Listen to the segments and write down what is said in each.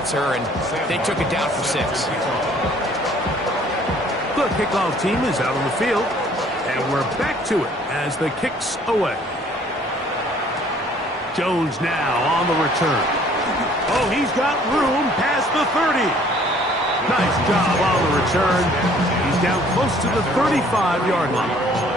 answer, and they took it down for 6. The kickoff team is out on the field, and we're back to it as the kick's away. Jones now on the return. Oh, he's got room past the 30. Nice job on the return. He's down close to the 35-yard line.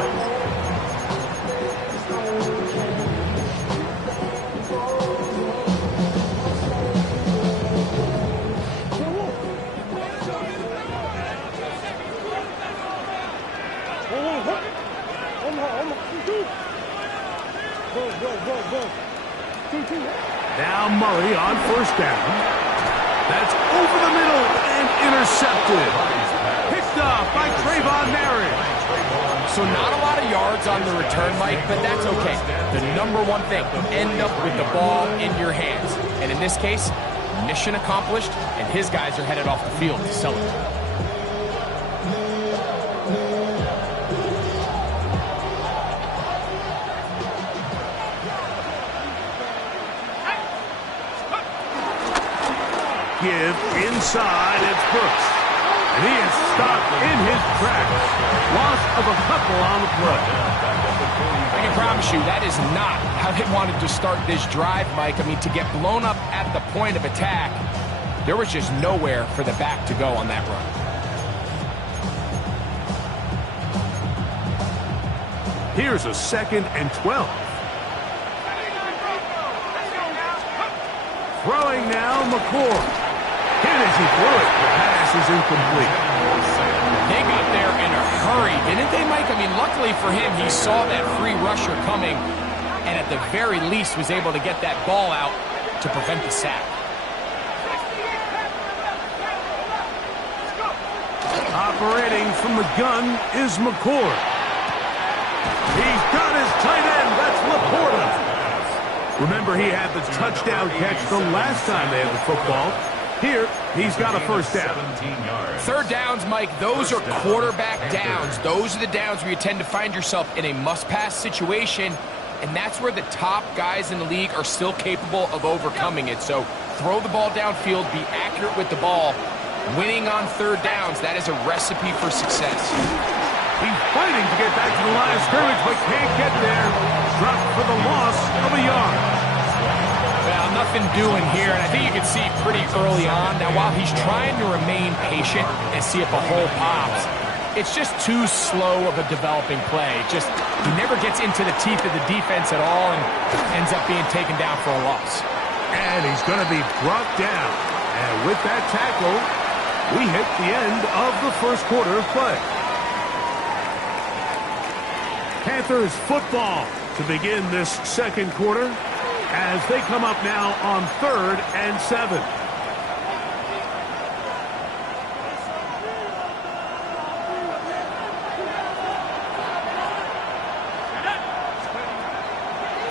Now Murray on first down. That's over the middle and intercepted. Picked up by Trayvon Mary. So not a lot of yards on the return, Mike, but that's okay. The number one thing, end up with the ball in your hands. And in this case, mission accomplished, and his guys are headed off the field to celebrate. Give inside, it's Brooks. And he is stopped in his tracks. Loss of a couple on the play. I can promise you that is not how they wanted to start this drive, Mike. I mean, to get blown up at the point of attack, there was just nowhere for the back to go on that run. Here's a 2nd and 12. Throwing now, McCord. Hit as he threw it. The pass is incomplete. They got there in a hurry, didn't they, Mike? I mean, luckily for him, he saw that free rusher coming and at the very least was able to get that ball out to prevent the sack. Operating from the gun is McCord. He's got his tight end. That's Laporta. Remember, he had the touchdown catch the last time they had the football. Here, he's got a first down. 3rd downs, Mike, those are quarterback downs. Those are the downs where you tend to find yourself in a must-pass situation, and that's where the top guys in the league are still capable of overcoming it. So throw the ball downfield, be accurate with the ball. Winning on 3rd downs, that is a recipe for success. He's fighting to get back to the line of scrimmage, but can't get there. Dropped for the loss of a yard. Well, nothing doing here, and I think you can see pretty early on. Now, while he's trying to remain patient and see if a hole pops, it's just too slow of a developing play. He never gets into the teeth of the defense at all and ends up being taken down for a loss. And he's going to be brought down. And with that tackle, we hit the end of the first quarter of play. Panthers football to begin this second quarter, as they come up now on 3rd and 7.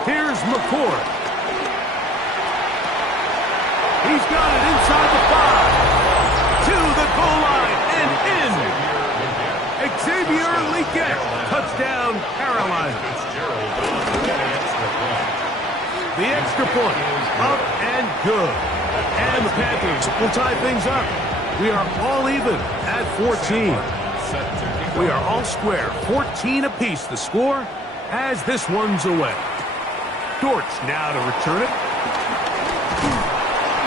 Here's McCord. He's got it inside the 5. To the goal line and in. Xavier Legette. Touchdown, Carolina. The extra point, up and good. And the Panthers will tie things up. We are all even at 14. We are all square, 14 apiece the score as this one's away. Dortch now to return it.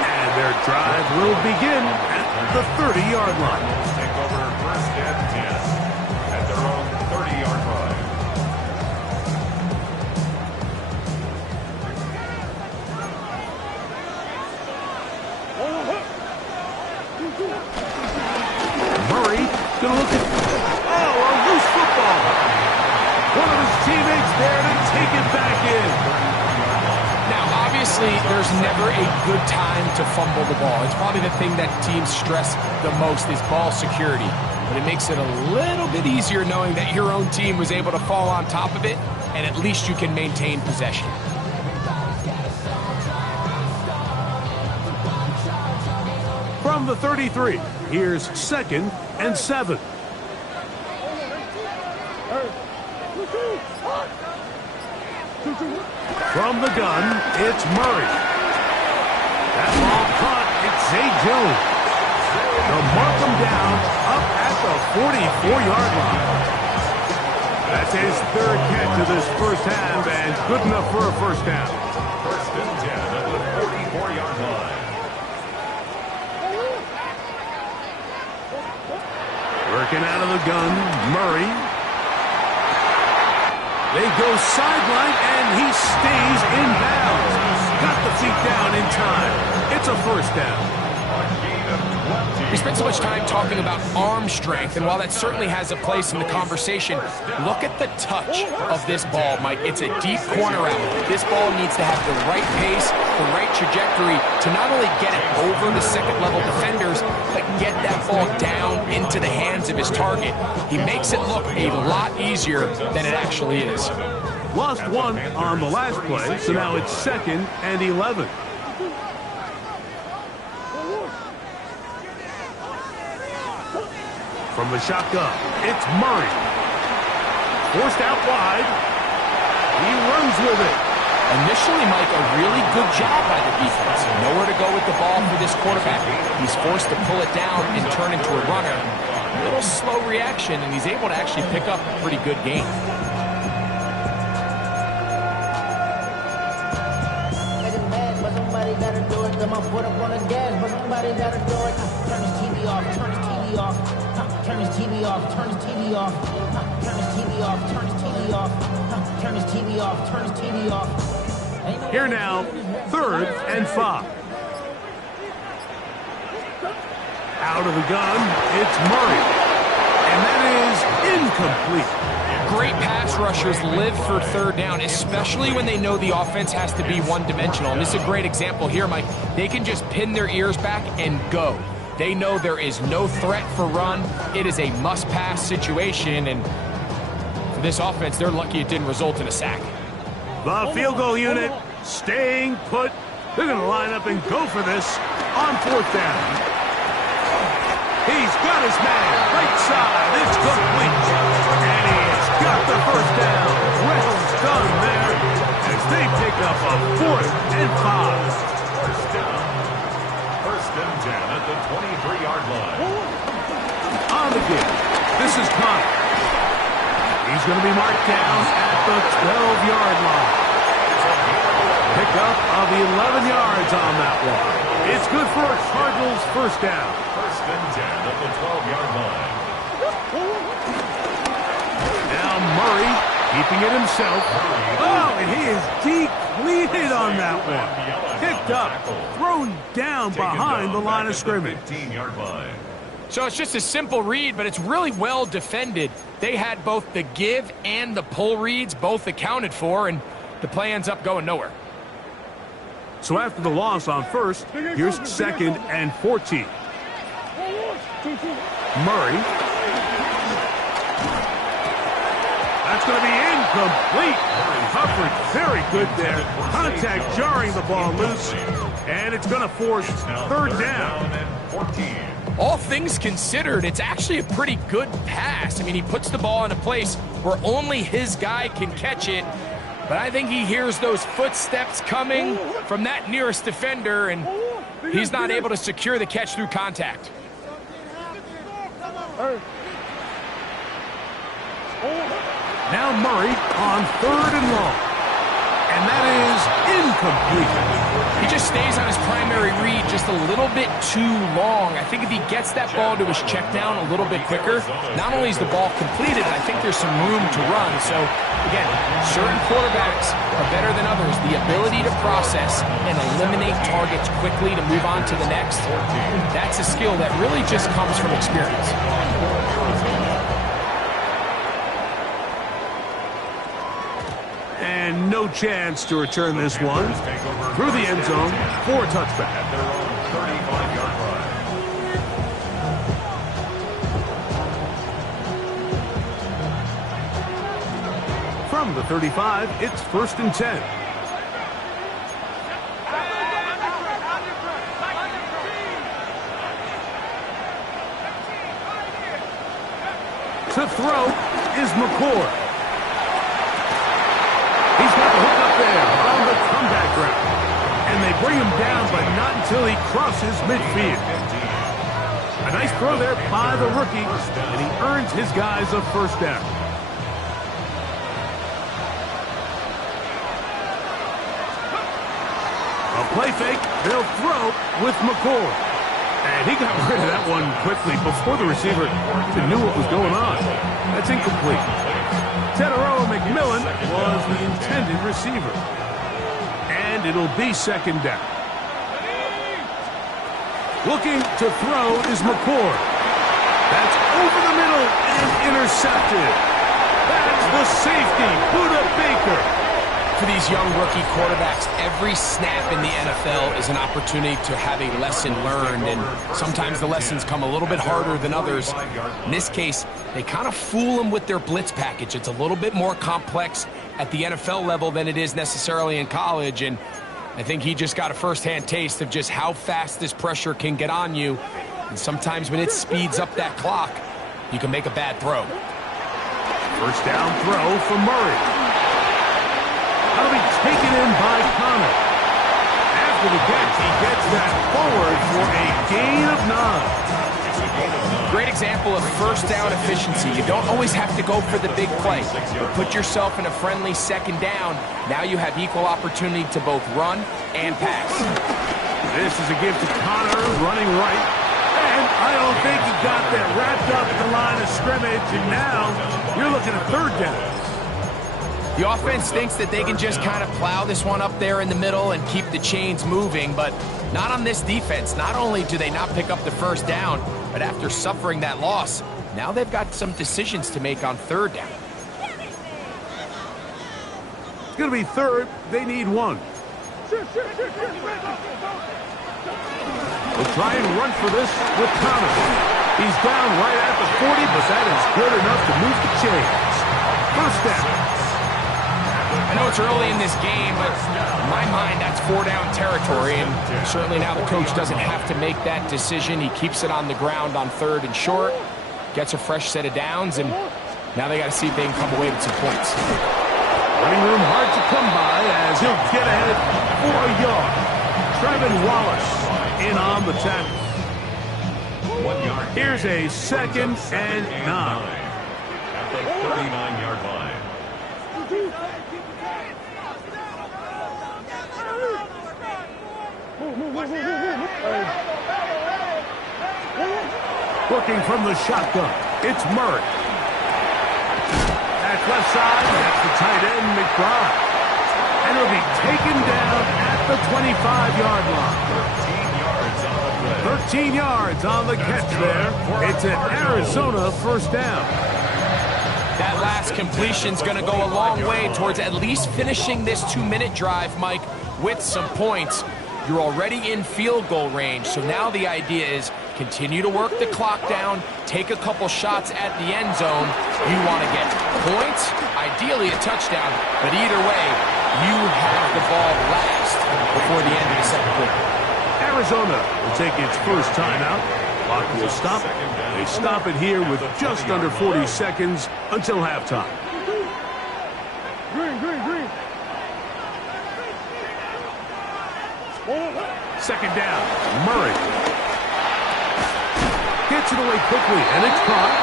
And their drive will begin at the 30-yard line. Take over 1st and 10 at their own 30-yard line. Murray gonna look at, a loose football. One of his teammates there to take it back in. Now, obviously, there's never a good time to fumble the ball. It's probably the thing that teams stress the most is ball security. But it makes it a little bit easier knowing that your own team was able to fall on top of it, and at least you can maintain possession. From the 33, here's 2nd and 7. From the gun, it's Murray. That ball caught Zay Jones. They'll mark him down up at the 44-yard line. That's his third catch of this first half, and good enough for a first down. First and 10 at the 44-yard line. Working out of the gun, Murray. They go sideline, and he stays in bounds. Got the feet down in time. It's a first down. We spent so much time talking about arm strength, and while that certainly has a place in the conversation, look at the touch of this ball, Mike. It's a deep corner out. This ball needs to have the right pace, the right trajectory to not only get it over the second-level defenders, but get that ball down into the hands of his target. He makes it look a lot easier than it actually is. Lost one on the last play, so now it's 2nd and 11. From the shotgun, it's Murray. Forced out wide. He runs with it. Initially, Mike, a really good job by the defense. Nowhere to go with the ball for this quarterback. He's forced to pull it down and turn into a runner. A little slow reaction, and he's able to actually pick up a pretty good game. Somebody gotta do it. Then my foot up on the gas, but somebody gotta do it. Turn his TV off. Turn his TV off. Turn his TV off. Turn his TV off. Turn his TV off. Turn his TV off. Turn his TV off. Turn his TV off. Here now, 3rd and 5. Out of the gun, it's Murray. And that is incomplete. Great pass rushers live for third down, especially when they know the offense has to be one-dimensional. And this is a great example here, Mike. They can just pin their ears back and go. They know there is no threat for run. It is a must-pass situation, and for this offense, they're lucky it didn't result in a sack. The field goal unit staying put. They're going to line up and go for this on 4th down. He's got his man right side. It's complete. And he's got the first down. Well done there as they pick up a 4th and 5. First down. First and 10 at the 23-yard line. On the kick. This is Connor. He's going to be marked down at the 12-yard line. Pickup of 11 yards on that one. It's good for a Cardinals first down. First and 10 at the 12-yard line. Now Murray keeping it himself. Oh, and he is depleted on that one. Picked up, thrown down behind the line of scrimmage. 15-yard line. So it's just a simple read, but it's really well defended. They had both the give and the pull reads both accounted for, and the play ends up going nowhere. So after the loss on 1st, here's 2nd and 14. Murray. That's going to be incomplete. Coverage very good there. Contact jarring the ball loose, and it's going to force 3rd down. 14. All things considered, it's actually a pretty good pass. I mean, he puts the ball in a place where only his guy can catch it, but I think he hears those footsteps coming from that nearest defender, and he's not able to secure the catch through contact. Now Murray on 3rd and long. And that is incomplete. He just stays on his primary read just a little bit too long. I think if he gets that ball to his check down a little bit quicker, not only is the ball completed, I think there's some room to run. So, again, certain quarterbacks are better than others. The ability to process and eliminate targets quickly to move on to the next, that's a skill that really just comes from experience. And no chance to return this one. Through the end zone for a touchback. At their own 35-yard line. From the 35, it's 1st and 10. To throw is McCord. He's got the hook up there on the comeback route. And they bring him down, but not until he crosses midfield. A nice throw there by the rookie, and he earns his guys a first down. A play fake, they'll throw with McCord. And he got rid of that one quickly before the receiver even knew what was going on. That's incomplete. Teteroa McMillan was the intended receiver. And it'll be second down. Looking to throw is McCord. That's over the middle and intercepted. That's the safety, Buda Baker. For these young rookie quarterbacks, every snap in the NFL is an opportunity to have a lesson learned, and sometimes the lessons come a little bit harder than others. In this case, they kind of fool them with their blitz package. It's a little bit more complex at the NFL level than it is necessarily in college, and I think he just got a first-hand taste of just how fast this pressure can get on you, and sometimes when it speeds up that clock, you can make a bad throw. First down throw for Murray. That'll be taken in by Connor. After the catch, he gets that forward for a gain of 9. Great example of first down efficiency. You don't always have to go for the big play, but put yourself in a friendly second down. Now you have equal opportunity to both run and pass. This is a give to Connor, running right. And I don't think he got that wrapped up at the line of scrimmage, and now you're looking at third down. The offense thinks that they can just kind of plow this one up there in the middle and keep the chains moving, but not on this defense. Not only do they not pick up the first down, but after suffering that loss, now they've got some decisions to make on third down. It's going to be third. They need one. We'll try and run for this with Thomas. He's down right at the 40, but that is good enough to move the chains. First down. I know it's early in this game, but in my mind, that's 4-down territory, and certainly now the coach doesn't have to make that decision. He keeps it on the ground on third and short, gets a fresh set of downs, and now they got to see if they can come away with some points. Running room hard to come by as he'll get ahead for a yard. Trevin Wallace in on the tackle. 1 yard. Here's a second and 9. At the 39-yard line. Working from the shotgun, it's Murray. At left side, that's the tight end, McBride. And it'll be taken down at the 25-yard line. 13 yards on the catch there. It's an Arizona first down. That last completion's going to go a long way towards at least finishing this 2-minute drive, Mike, with some points. You're already in field goal range, so now the idea is continue to work the clock down, take a couple shots at the end zone. You want to get points, ideally a touchdown, but either way, you have the ball last before the end of the second quarter. Arizona will take its first timeout. Clock will stop. They stop it here with just under 40 seconds until halftime. Green. Second down, Murray. Gets it away quickly, and it's caught.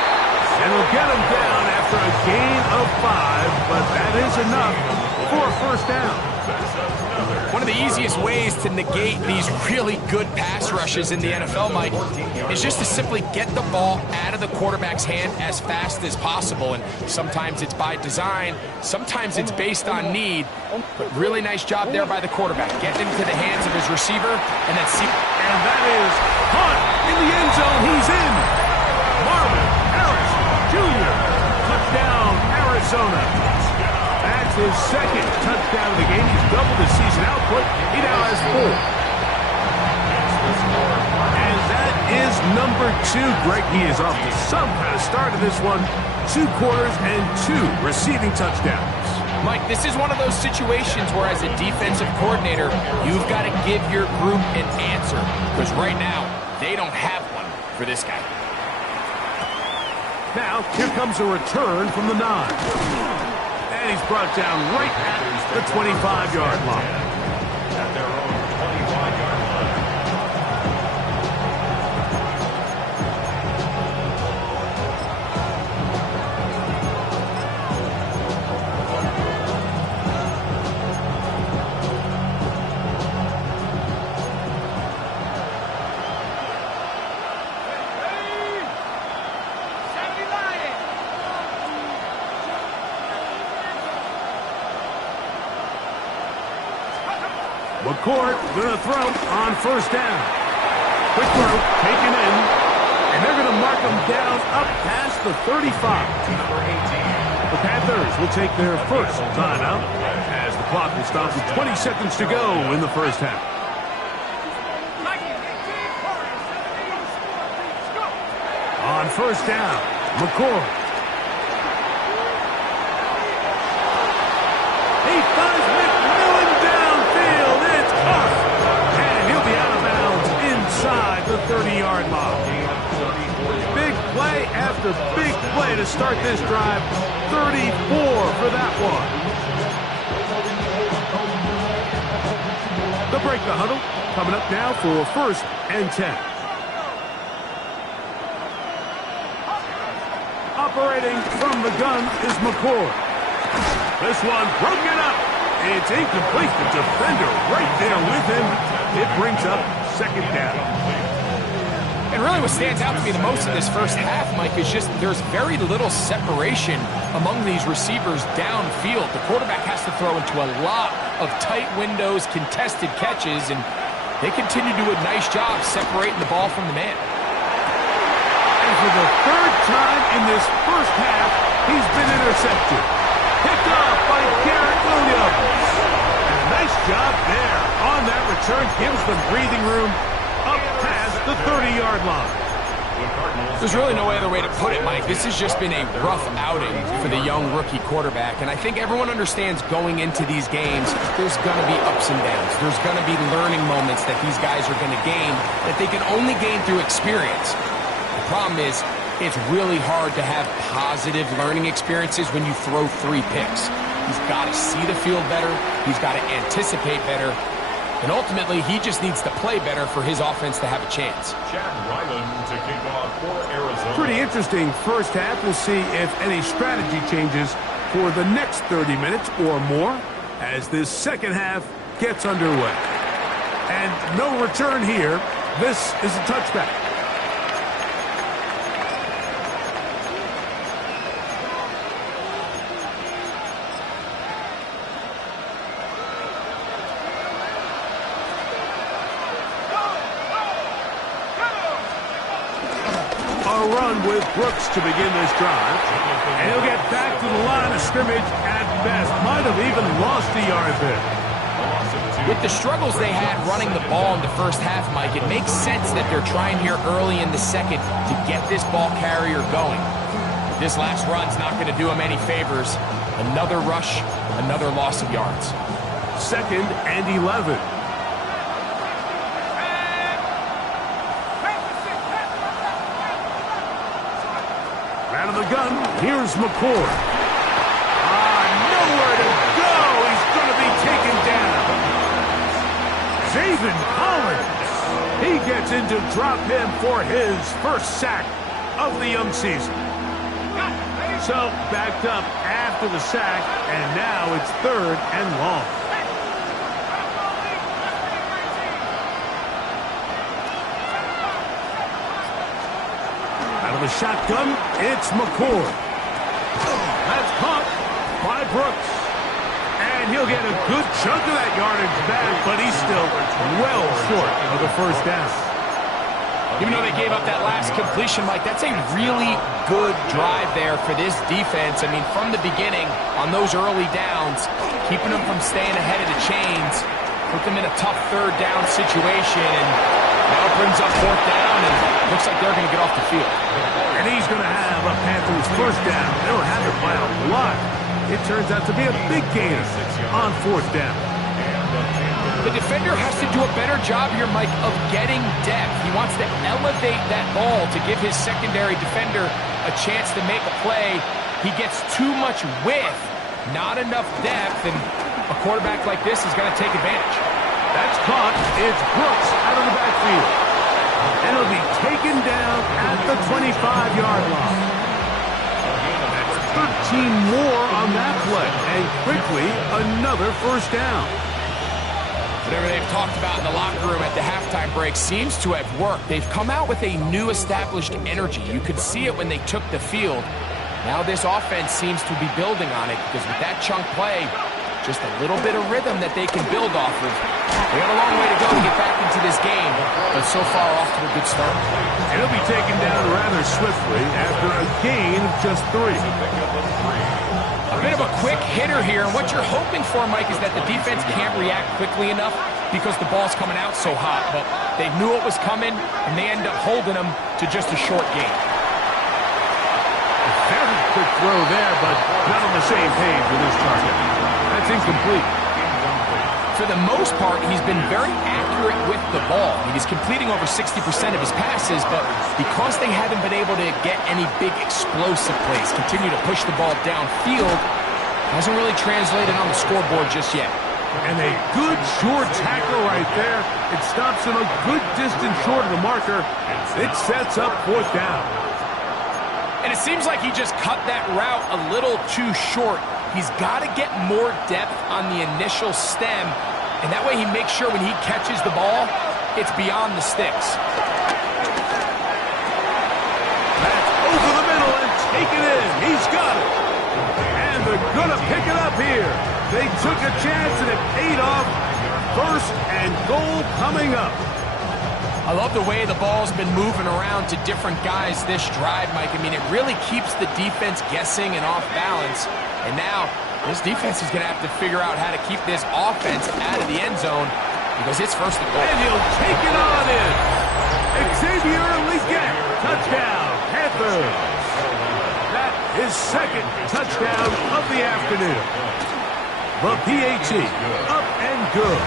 And will get him down after a gain of 5, but that is enough for a first down. One of the easiest ways to negate these really good pass rushes in the NFL, Mike, is just to simply get the ball out of the quarterback's hand as fast as possible. And sometimes it's by design, sometimes it's based on need. But really nice job there by the quarterback, getting into the hands of his receiver, and then see. And that is caught in the end zone. He's in. Marvin Harris Jr. Touchdown, Arizona. That's his second touchdown of the game. He's doubled his season output. He now has 4. And that is number 2. Greg, he is off to some kind of start in this one. 2 quarters and 2 receiving touchdowns. Mike, this is one of those situations where as a defensive coordinator, you've got to give your group an answer. Because right now, they don't have one for this guy. Now, here comes a return from the 9. And he's brought down right at the 25-yard line. At their own 21. McCourt going to throw on first down. Quick throw, taken in, and they're going to mark him down up past the 35. The Panthers will take their first timeout as the clock will stop with 20 seconds to go in the first half. On first down, McCourt. He finds McMillan downfield. It's caught. And he'll be out of bounds inside the 30-yard line. Big play after big play to start this drive. 34 for that one. The break the huddle coming up now for first and 10. Operating from the gun is McCourt. This one broken up. It's incomplete. The defender right there with him. It brings up second down. And really what stands out to me the most in this first half, Mike, is just there's very little separation among these receivers downfield. The quarterback has to throw into a lot of tight windows, contested catches, and they continue to do a nice job separating the ball from the man. And for the third time in this first half, he's been intercepted. Picked off by Garrett Williams. And a nice job there on that return. Gives them breathing room up past the 30-yard line. There's really no other way to put it, Mike. This has just been a rough outing for the young rookie quarterback. And I think everyone understands going into these games, there's going to be ups and downs. There's going to be learning moments that these guys are going to gain that they can only gain through experience. The problem is, it's really hard to have positive learning experiences when you throw 3 picks. He's got to see the field better. He's got to anticipate better. And ultimately, he just needs to play better for his offense to have a chance. Chad Ryland to kick off for Arizona. Pretty interesting first half. We'll see if any strategy changes for the next 30 minutes or more as this second half gets underway. And no return here. This is a touchback. With Brooks to begin this drive. And he'll get back to the line of scrimmage at best. Might have even lost a yard there. With the struggles they had running the ball in the first half, Mike, it makes sense that they're trying here early in the second to get this ball carrier going. This last run's not going to do him any favors. Another rush, another loss of yards. Second and 11. Out of the gun, here's McCourt. Nowhere to go. He's going to be taken down. Zaven Collins. He gets in to drop him for his first sack of the young season. So backed up after the sack, and now it's third and long. Out of the shotgun, it's McCourt. That's caught by Brooks. And he'll get a good chunk of that yardage back, but he's still well short of the first down. Even though they gave up that last completion, Mike, that's a really good drive there for this defense. I mean, from the beginning, on those early downs, keeping them from staying ahead of the chains, put them in a tough third down situation, and now it brings up fourth down, and looks like they're going to get off the field. And he's going to have a Panthers first down. They'll have it by a lot. It turns out to be a big gain on fourth down. The defender has to do a better job here, Mike, of getting depth. He wants to elevate that ball to give his secondary defender a chance to make a play. He gets too much width, not enough depth, and a quarterback like this is going to take advantage. That's caught. It's Brooks out of the backfield. And it'll be taken down at the 25-yard line. That's 13 more on that play. And quickly, another first down. Whatever they've talked about in the locker room at the halftime break seems to have worked. They've come out with a new established energy. You could see it when they took the field. Now this offense seems to be building on it because with that chunk play, just a little bit of rhythm that they can build off of. They got a long way to go to get back into this game, but so far off to a good start. And he'll be taken down rather swiftly after a gain of just 3. A bit of a quick hitter here, and what you're hoping for, Mike, is that the defense can't react quickly enough because the ball's coming out so hot, but they knew it was coming, and they end up holding them to just a short gain. A very quick throw there, but not on the same page with his target. That's incomplete. For the most part, he's been very accurate with the ball. I mean, he's completing over 60% of his passes, but because they haven't been able to get any big explosive plays, continue to push the ball downfield, hasn't really translated on the scoreboard just yet. And a good short tackle right there. It stops him a good distance short of the marker. It sets up 4th down. And it seems like he just cut that route a little too short. He's got to get more depth on the initial stem, and that way he makes sure when he catches the ball, it's beyond the sticks. That's over the middle and taken in. He's got it. And they're going to pick it up here. They took a chance and it paid off. 1st and goal coming up. I love the way the ball's been moving around to different guys this drive, Mike. I mean, it really keeps the defense guessing and off balance. And now, this defense is going to have to figure out how to keep this offense out of the end zone because it's 1st and goal. And he'll take it on in. Xavier Legette, touchdown, Panthers. That is 2nd touchdown of the afternoon. The PAT, up and good.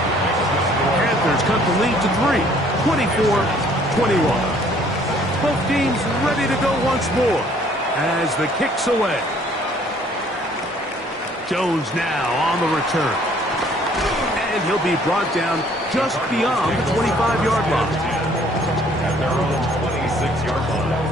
Panthers cut the lead to 3, 24-21. Both teams ready to go once more as the kick's away. Jones now on the return. And he'll be brought down just beyond the 25-yard line. At their own 26-yard line.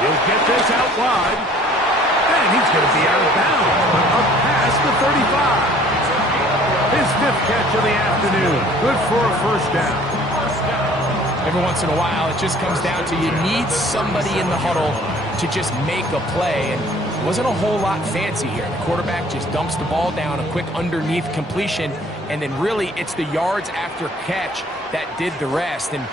He'll get this out wide. And he's going to be out of bounds. Up past the 35. His 5th catch of the afternoon. Good for a 1st down. Every once in a while, it just comes down to you need somebody in the huddle to just make a play. And it wasn't a whole lot fancy here. The quarterback just dumps the ball down, a quick underneath completion, and then really it's the yards after catch that did the rest. And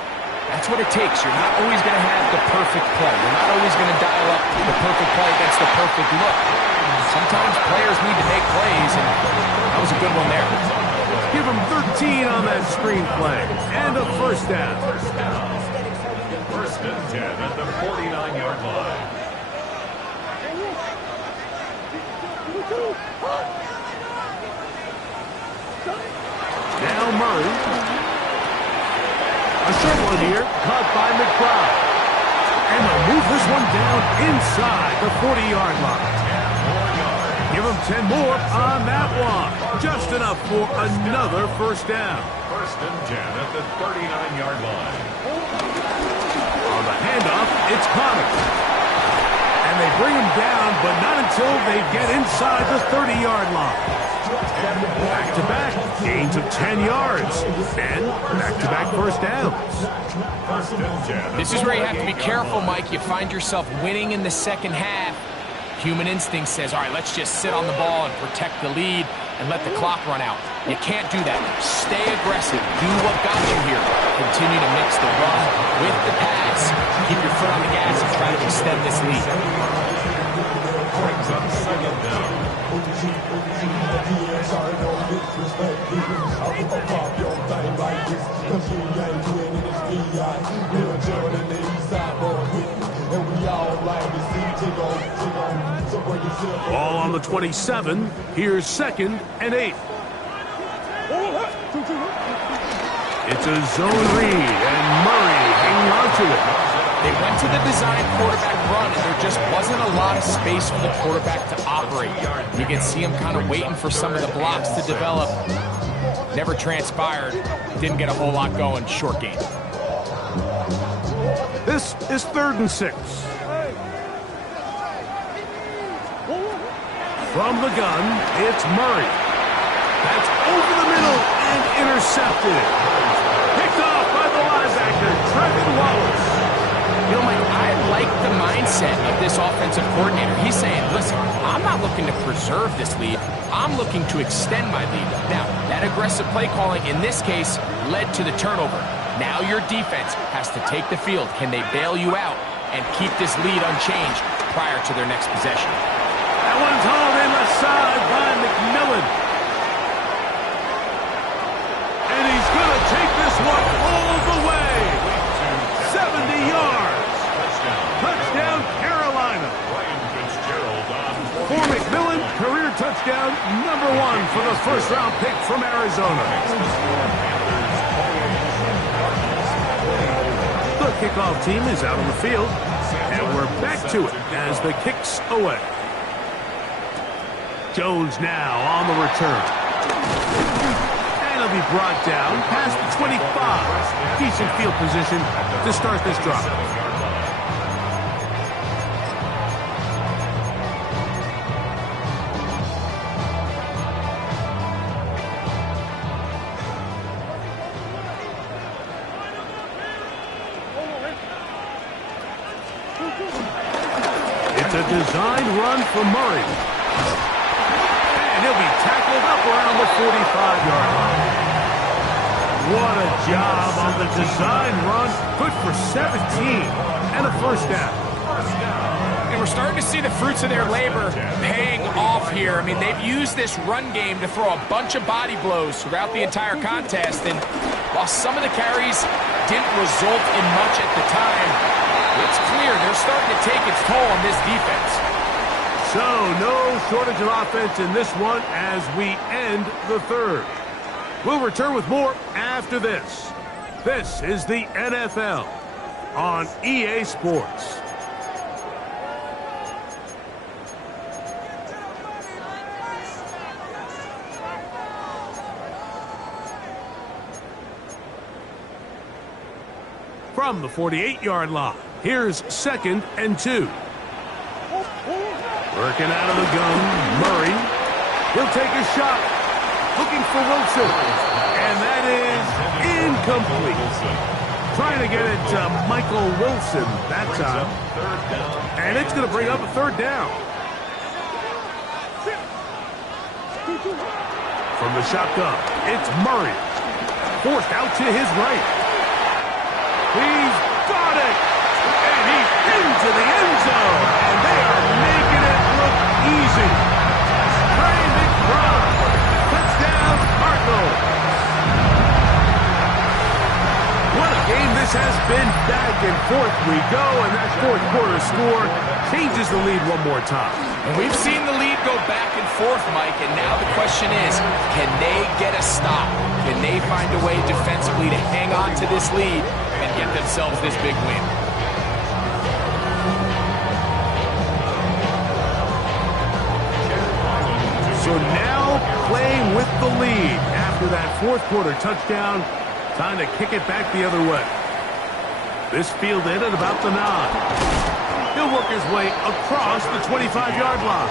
that's what it takes. You're not always going to have the perfect play. You're not always going to dial up the perfect play against the perfect look. Sometimes players need to make plays, and that was a good one there. Give him 13 on that screen play, and a 1st down. 1st and 10 at the 49-yard line. Now Murray. A short one here, caught by McBride. And they'll move this one down inside the 40-yard line. Give him 10 more on that one. Just enough for another 1st down. 1st and 10 at the 39-yard line. On the handoff, it's Connor. And they bring him down, but not until they get inside the 30-yard line. Back-to-back gains of 10 yards. And back-to-back 1st downs. This is where you have to be careful, Mike. You find yourself winning in the 2nd half. Human instinct says, all right, let's just sit on the ball and protect the lead and let the clock run out. You can't do that. Stay aggressive. Do what got you here. Continue to mix the run with the pass. Keep your foot on the gas and try to extend this lead. Brings up 2nd down. Ball on the 27. Here's 2nd and 8. It's a zone read, and Murray hanging on to it. They went to the design quarterback run, and there just wasn't a lot of space for the quarterback to operate. You can see him kind of waiting for some of the blocks to develop. Never transpired. Didn't get a whole lot going. Short game. This is 3rd and 6. From the gun, it's Murray. That's over the middle and intercepted. Picked off by the linebacker, Trevin Wallace. You know, Mike, I like the mindset of this offensive coordinator. He's saying, listen, I'm not looking to preserve this lead. I'm looking to extend my lead. Now, that aggressive play calling in this case led to the turnover. Now your defense has to take the field. Can they bail you out and keep this lead unchanged prior to their next possession? That one's hauled in left side by McMillan. And he's going to take this one all the way. 70 yards. Touchdown, Carolina. For McMillan, career touchdown number 1 for the first-round pick from Arizona. The kickoff team is out on the field, and we're back to it as the kick's away. Jones now on the return. And he'll be brought down past the 25. Decent field position to start this drive. It's a designed run for Murray. And he'll be tackled up around the 45-yard line. What a job on the design run. Good for 17 and a first down. And we're starting to see the fruits of their labor paying off here. I mean, they've used this run game to throw a bunch of body blows throughout the entire contest. And while some of the carries didn't result in much at the time, it's clear they're starting to take its toll on this defense. So, no shortage of offense in this one as we end the third. We'll return with more after this. This is the NFL on EA Sports. From the 48-yard line, here's 2nd and 2. Working out of the gun, Murray. He'll take a shot. Looking for Wilson. And that is incomplete. Trying to get it to Michael Wilson that time. And it's going to bring up a third down. From the shotgun, it's Murray. Forced out to his right. He's got it. And he's into the end zone. And they are making it look easy. Trey McBride. Touchdown, Cardinals. What a game this has been. Back and forth we go. And that fourth quarter score changes the lead one more time. And we've seen the lead go back and forth, Mike, and now the question is, can they get a stop? Can they find a way defensively to hang on to this lead and get themselves this big win? So now playing with the lead after that fourth quarter touchdown, time to kick it back the other way. This fielded at about the 9. He'll work his way across the 25-yard line.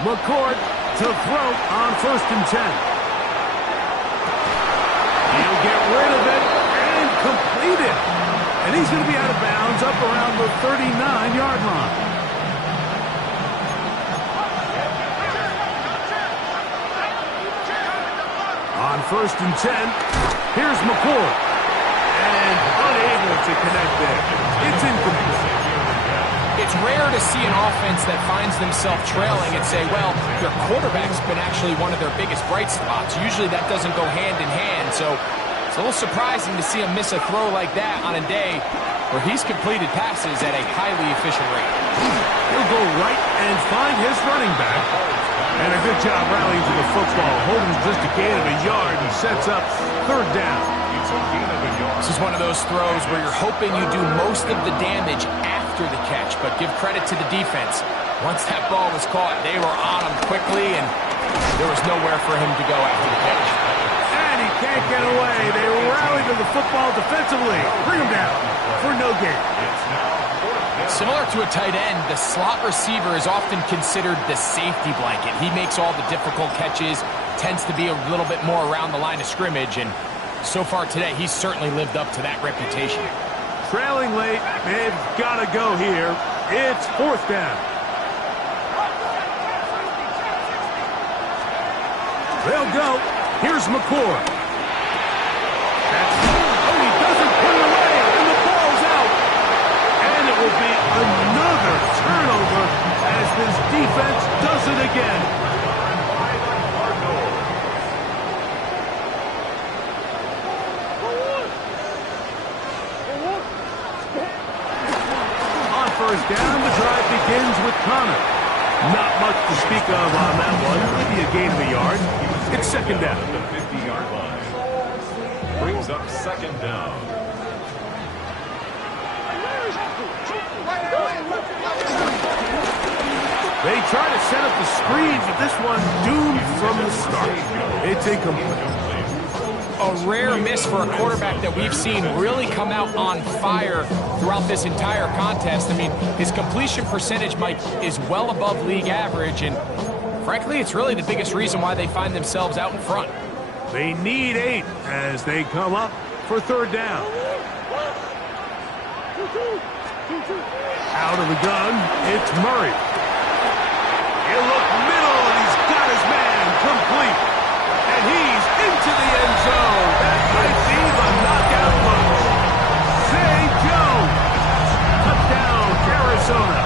McCourt to throw on 1st and 10. He'll get rid of it and complete it. And he's going to be out of bounds up around the 39-yard line. On 1st and 10, here's McCourt. And unable to connect there. It's incomplete. It's rare to see an offense that finds themselves trailing and say, well, their quarterback's been actually one of their biggest bright spots. Usually that doesn't go hand in hand, so it's a little surprising to see him miss a throw like that on a day where he's completed passes at a highly efficient rate. He'll go right and find his running back. And a good job rallying to the football. Holding just a gain of a yard and sets up 3rd down. This is one of those throws where you're hoping you do most of the damage after after the catch, but give credit to the defense. Once that ball was caught, they were on him quickly, and there was nowhere for him to go after the catch. And he can't get away. They rally to the football defensively. Bring him down for no gain. Similar to a tight end, the slot receiver is often considered the safety blanket. He makes all the difficult catches, tends to be a little bit more around the line of scrimmage, and so far today, he's certainly lived up to that reputation. Trailing late, they've got to go here. It's fourth down. They'll go. Here's McCord. He doesn't put it away, and the ball's out. And it will be another turnover as this defense does it again. On first down, the drive begins with Connor. Not much to speak of on that one. Maybe a gain of a yard. It's second down. The 50-yard line. Brings up second down. They try to set up the screen, but this one doomed from the start. It's incomplete. A rare miss for a quarterback that we've seen really come out on fire throughout this entire contest. I mean, his completion percentage, Mike, is well above league average, and frankly, it's really the biggest reason why they find themselves out in front. They need 8 as they come up for third down. Out of the gun, it's Murray. He'll look middle, and he's got his man complete. And he's into the end zone. That might be the knockout punch. Say Joe. Touchdown, Arizona.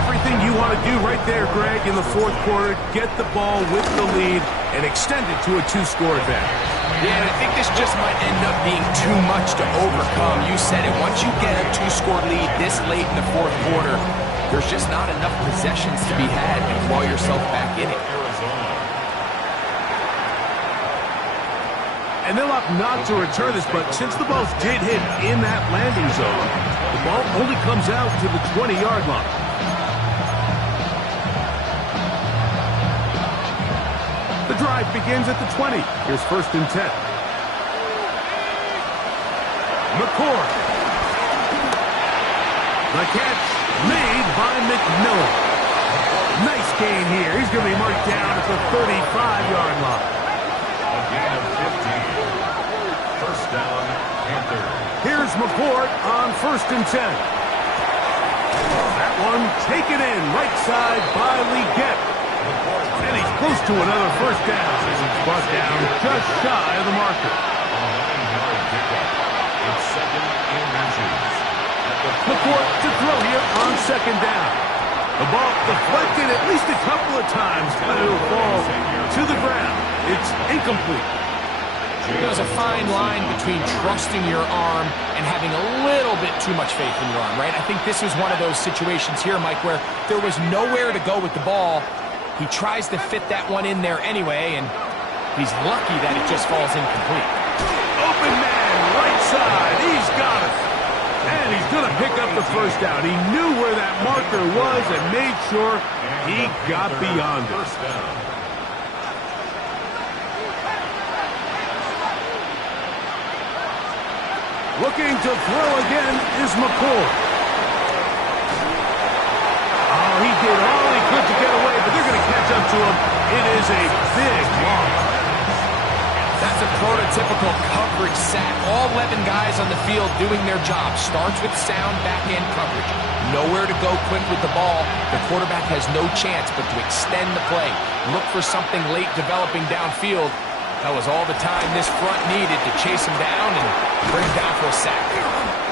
Everything you want to do right there, Greg, in the fourth quarter, get the ball with the lead and extend it to a 2-score advantage. Yeah, and I think this just might end up being too much to overcome. You said it. Once you get a 2-score lead this late in the fourth quarter, there's just not enough possessions to be had to claw yourself back in it. And they'll opt not to return this, but since the ball did hit in that landing zone, the ball only comes out to the 20-yard line. The drive begins at the 20. Here's first and 10. McCord. The catch made by McMillan. Nice gain here. He's going to be marked down at the 35-yard line. A gain of 15. First down, Panthers. Here's McCord on first and 10. That one taken in right side by Legette. And he's close to another first down. He's brought down just shy of the marker. A 9-yard pickup. It's second and inches. McCord to throw here on second down. The ball deflected at least a couple of times, but it'll fall to the ground. It's incomplete. There's a fine line between trusting your arm and having a little bit too much faith in your arm, right? I think this is one of those situations here, Mike, where there was nowhere to go with the ball. He tries to fit that one in there anyway, and he's lucky that it just falls incomplete. Open man, right side. He's got it. And he's going to pick up the first down. He knew where that marker was and made sure he got beyond it. First down. Looking to throw again is McCord. Oh, he did all he could to get away, but they're going to catch up to him. It is a big loss. That's a prototypical coverage sack. All 11 guys on the field doing their job. Starts with sound back-end coverage. Nowhere to go quick with the ball. The quarterback has no chance but to extend the play. Look for something late developing downfield. That was all the time this front needed to chase him down and bring him down for a sack.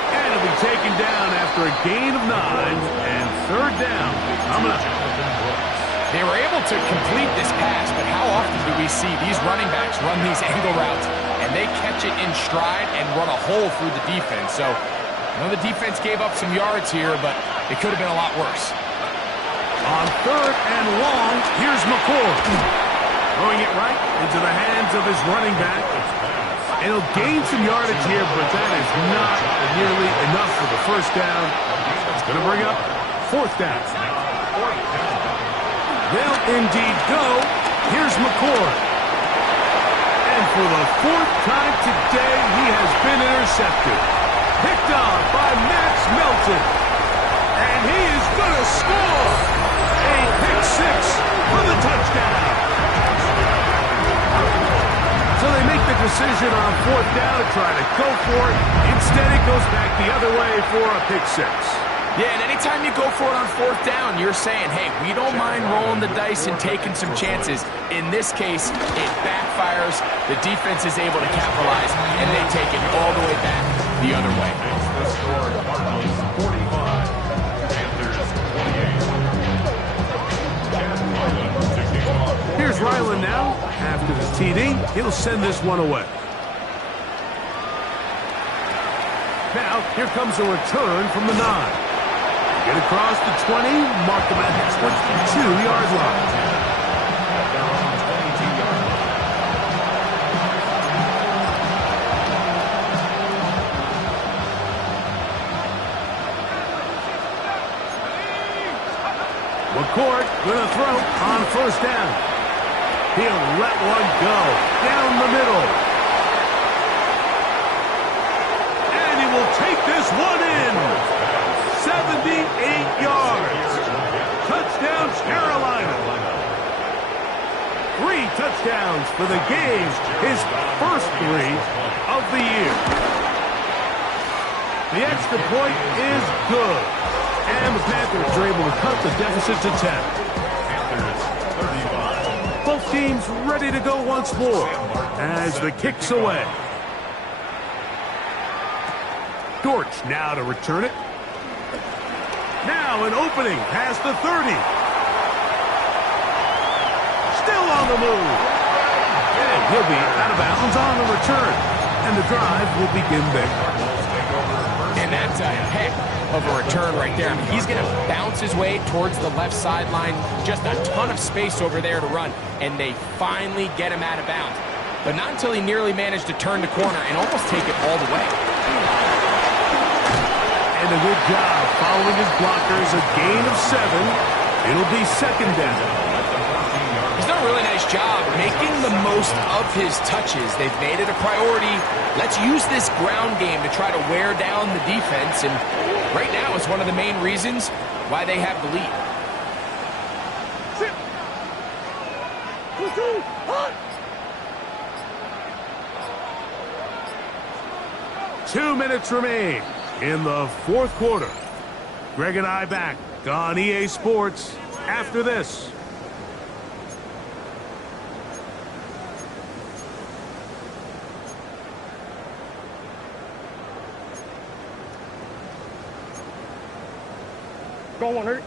And he'll be taken down after a gain of 9 and third down coming up. They were able to complete this pass, but how often do we see these running backs run these angle routes and they catch it in stride and run a hole through the defense? So, I know the defense gave up some yards here, but it could have been a lot worse. On third and long, here's McCord. Throwing it right into the hands of his running back. And he'll gain some yardage here, but that is not nearly enough for the first down. It's going to bring up fourth down. They'll indeed go. Here's McCord. And for the fourth time today, he has been intercepted. Picked off by Max Melton. And he is going to score. A pick six for the touchdown. So they make the decision on fourth down to try to go for it. Instead, it goes back the other way for a pick six. Yeah, and anytime you go for it on fourth down, you're saying, hey, we don't mind rolling the dice and taking some chances. In this case, it backfires. The defense is able to capitalize, and they take it all the way back the other way. Here's Ryland now. After the TD, he'll send this one away. Now, here comes a return from the 9. Get across the 20, mark them at the 22-yard line. McCord gonna throw on first down. He'll let one go down the middle. And he will take this one in. 78 yards. Touchdown, Carolina. 3 touchdowns for the game. His first 3 of the year. The extra point is good. And the Panthers are able to cut the deficit to 10. Both teams ready to go once more as the kick's away. Dortch now to return it. Now an opening past the 30. Still on the move. And he'll be out of bounds on the return. And the drive will begin there. And that's a heck of a return right there. I mean, he's going to bounce his way towards the left sideline. Just a ton of space over there to run. And they finally get him out of bounds. But not until he nearly managed to turn the corner and almost take it all the way. And a good job following his blockers. A gain of 7. It'll be second down. He's done a really nice job making the most of his touches. They've made it a priority. Let's use this ground game to try to wear down the defense. And right now is one of the main reasons why they have the lead. 2 minutes remain in the fourth quarter. Greg and I back on EA Sports after this.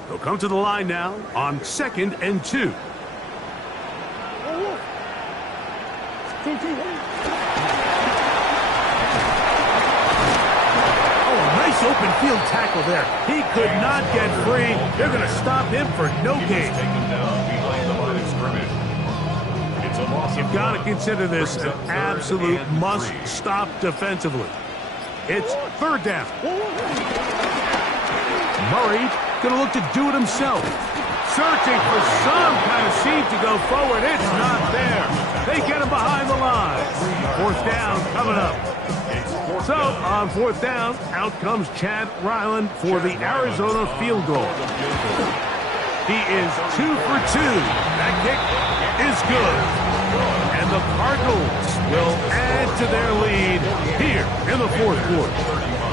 They'll come to the line now on 2nd and 2. Nice open field tackle there. He could not get free. They're going to stop him for no gain. You've got to consider this an absolute must-stop defensively. It's third down. Murray going to look to do it himself. Searching for some kind of seam to go forward. It's not there. They get him behind the line. Fourth down coming up. So, on fourth down, out comes Chad Ryland for the Arizona field goal. He is 2 for 2. That kick is good. And the Cardinals will add to their lead here in the fourth quarter.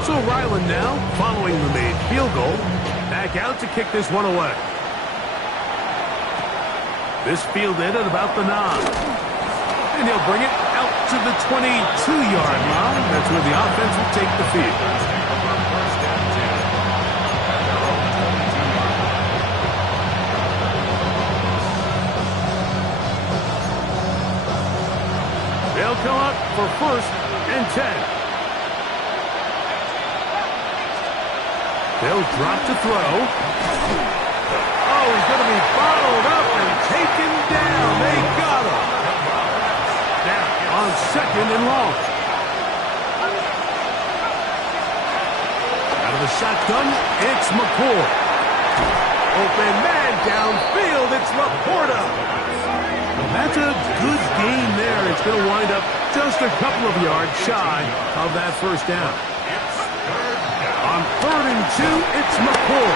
So Ryland now, following the made field goal, back out to kick this one away. This fielded at about the 9. And he'll bring it out to the 22-yard line. That's where the offense will take the field. They'll come up for 1st and 10. They'll drop to throw. Oh, he's going to be bottled up and taken down. They got him. Now, on 2nd and long. the shotgun, it's McCoy. Open man downfield, it's Laporta. That's a good gain there. It's going to wind up just a couple of yards shy of that first down. On 3rd and 2, it's McCoy.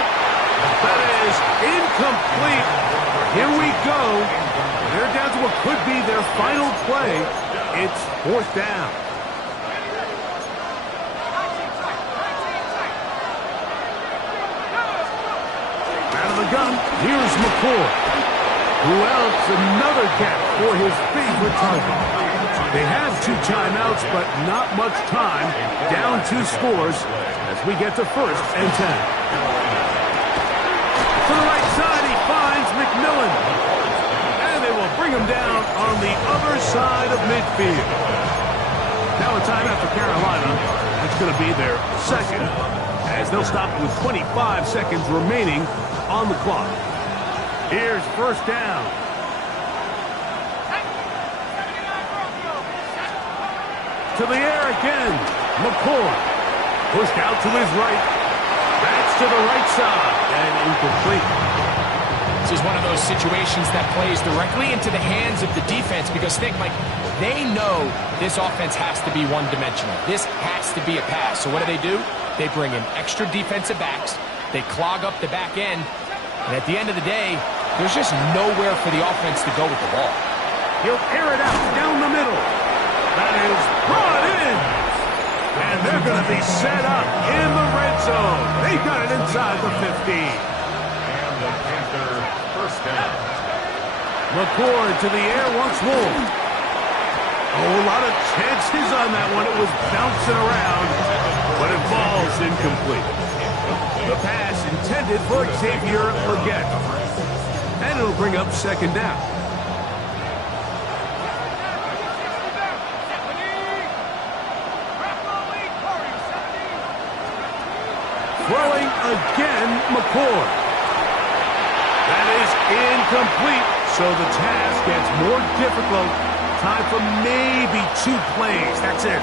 That is incomplete. Here we go. They're down to what could be their final play. It's 4th down. Out of the gun, here's McCoy. Who else? Another catch for his favorite target. They have 2 timeouts, but not much time. Down 2 scores as we get to 1st and 10. To the right side, he finds McMillan. And they will bring him down on the other side of midfield. Now a timeout for Carolina. That's going to be their second, as they'll stop with 25 seconds remaining on the clock. Here's 1st down. To the air again. McCoy. Pushed out to his right. That's to the right side. And incomplete. This is one of those situations that plays directly into the hands of the defense because, think, Mike, they know this offense has to be one-dimensional. This has to be a pass. So what do? They bring in extra defensive backs. They clog up the back end. And at the end of the day, there's just nowhere for the offense to go with the ball. He'll air it out down the middle. That is brought in. And they're going to be set up in the red zone. They got it inside the 15. And the Panther 1st down. McCoy to the air once more. Oh, a lot of chances on that one. It was bouncing around, but it falls incomplete. The pass intended for Xavier Legette. And it'll bring up 2nd down. Throwing again, McCoy. That is incomplete, so the task gets more difficult. Time for maybe 2 plays. That's it.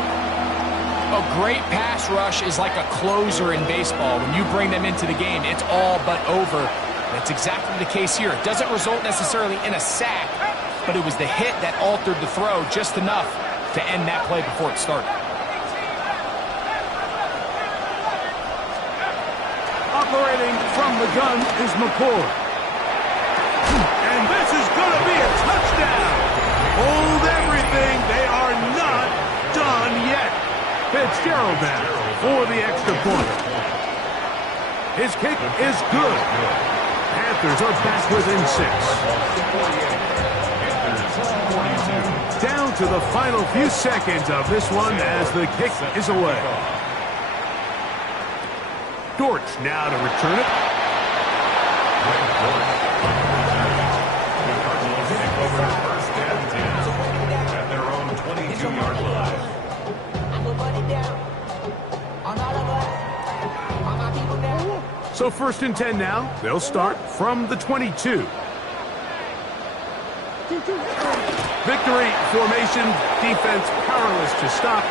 A great pass rush is like a closer in baseball. When you bring them into the game, it's all but over. That's exactly the case here. It doesn't result necessarily in a sack, but it was the hit that altered the throw just enough to end that play before it started. Operating from the gun is McCoy. And this is going to be a touchdown. Hold everything. They are not done yet. Fitzgerald now for the extra point. His kick is good. Panthers are back within 6. Down to the final few seconds of this one as the kick is away. Dortch now to return it. At their own 22-yard line. So 1st and 10 now. They'll start from the 22. Victory formation. Defense powerless to stop.